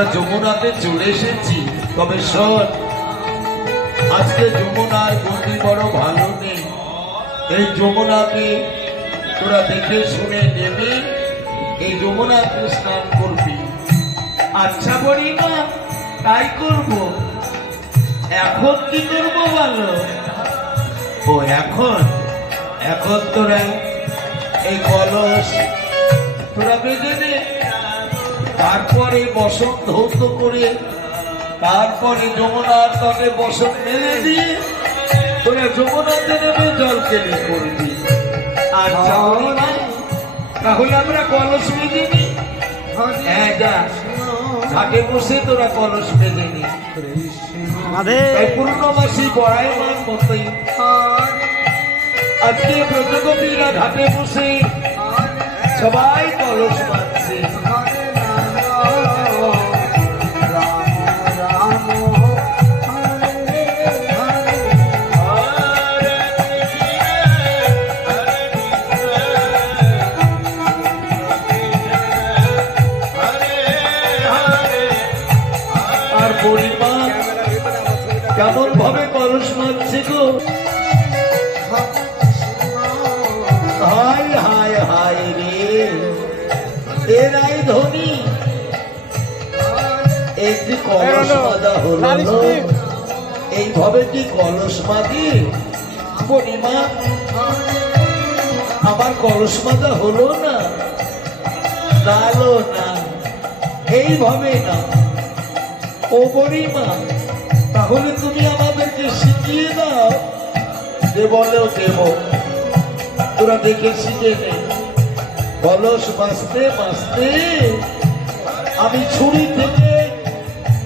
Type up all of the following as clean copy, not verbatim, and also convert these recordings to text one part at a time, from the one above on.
আমরা যমুনাতে চলে এসেছি। তবে শোন, আজকে যমুনার গতি বড় ভালো নেই। এই যমুনাকে তোরা দেখে শুনে নেবে, এই যমুনাতে স্নান করবি। আচ্ছা বুড়িমা, তাই করব। এখন কি করব বলো? ও এখন এখন তোরা এই কলস তোরা বেঁধে নে, তারপরে বসন ধৌত করে তারপরে যমুনার তটে বসন মেলে দিয়ে তোরা যমুনাতে নেমে জল কেলি করবি। আচ্ছা বুড়িমা, তাহলে আমরা কলস বেঁধে নি। হ্যাঁ, যা ঘাটে বসে তোরা কলস বেঁধে নি। তাই পূর্ণমাসী বড়াইমান মতোই আজকে ব্রতগোপীরা ঘাটে বসে সবাই কলস বাঁধছে। আর বুড়িমা কেমন ভাবে কলস বাঁধছে গো? হায় হায় হায় রে, এরাই ধনী। একটি কলস বাঁধা হলো, এইভাবে কি কলস বাঁধি? বুড়িমা, আমার কলস বাঁধা হলো না, না, এইভাবে না। ও বুড়িমা, তাহলে তুমি আমাদেরকে শিখিয়ে দাও। যে বলেও দেব, তোরা দেখে শিখে নে। কলস বাঁচতে বাঁচতে আমি ছুরি থেকে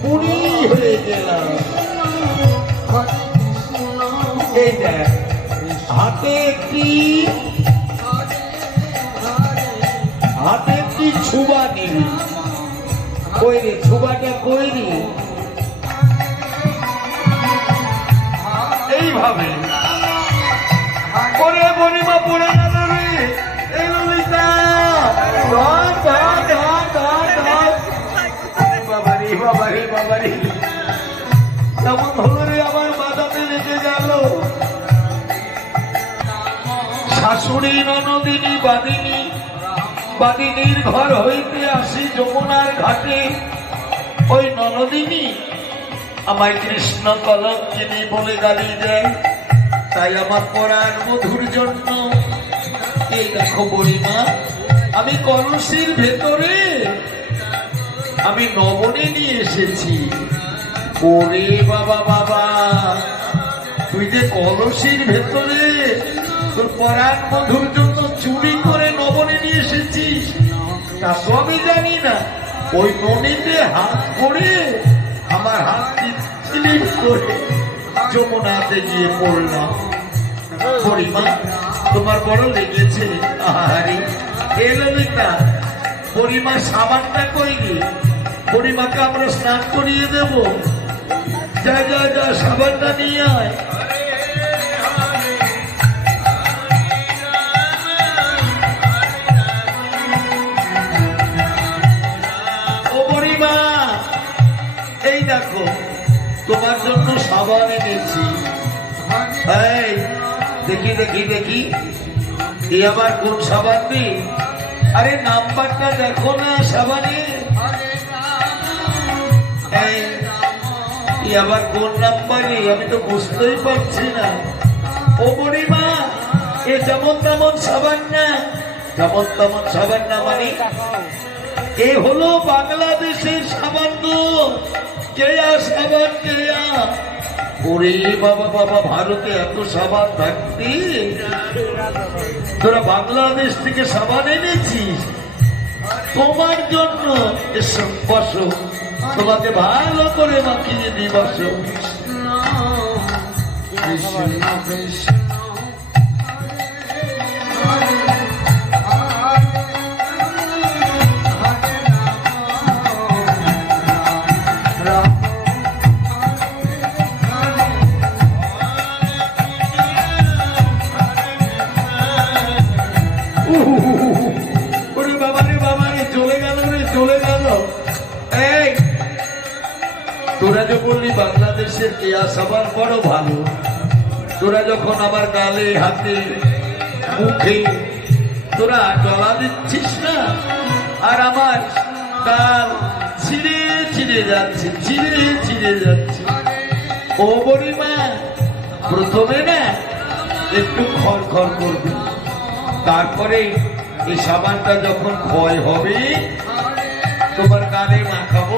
পুরি হয়ে গেলাম। এই দেখ, হাতে একটি ছুবা নিবি। কই রে ছুবাটা, কই রে? এইভাবে করে বুড়িমা পড়ে গেল রে। এই ললিতা, বাবারি বাবারি বাবারি, কেমন হলো রে, আমার মাথাতে লেগে গেল। শাশুড়ি ননদিনী বাদিনীর ঘর হইতে আসি যমুনার ঘাটে। ওই ননদিনী আমায় কৃষ্ণ কলঙ্কিনী বলে গালি দেয়। তাই আমার পরাণ মধুর জন্য এই দেখো বুড়িমা, আমি কলসির ভেতরে আমি নবনী নিয়ে এসেছি। ওরে বাবা বাবা, তুই যে কলসির ভেতরে তোর পরাণ মধুর জন্য চুরি করে নবনী নিয়ে এসেছিস, তা তো আমি জানি না। ওই নদীতে হাত করে আমার হাত স্লিপ করে যমুনাতে গিয়ে পড়লাম। বুড়িমা, তোমার বড় লেগেছে। আহারে এলো না, বুড়িমা সাবানটা কইনি, বুড়িমাকে আমরা স্নান করিয়ে দেব। যা যা যা, সাবানটা নিয়ে আয়। ও বুড়িমা, এই দেখো তোমার জন্য সাবান এনেছি। এই দেখি দেখি দেখি, এ আবার কোন সাবান নেই? আরে নাম্বারটা দেখো না সাবানে। এই আবার কোন নাম্বারে, আমি তো বুঝতেই পারছি না। ও বুড়িমা, এ যেমন তেমন সাবান না, যেমন তেমন সাবান না, মানে এ হলো বাংলাদেশের সাবান গো, কেয়া সাবান, কেয়া। ওরে বাবা বাবা, ভারতে এত সাবান থাকতে তোরা বাংলাদেশ থেকে সাবান এনেছিস তোমার জন্য। এসব বসো, তোমাকে ভালো করে মাখিয়ে দিই, বসো। যে বললি বাংলাদেশের কেয়া সাবান বড় ভালো, তোরা যখন আমার গালে হাতে মুখে তোরা জলা দিচ্ছিস না, আর আমার গাল ছিঁড়ে ছিঁড়ে যাচ্ছে, ছিঁড়ে ছিঁড়ে যাচ্ছে। ও বড়িমা, প্রথমে না একটু খড়খড় করবে, তারপরে এই সাবানটা যখন ক্ষয় হবে তোমার গালে মাখাবো।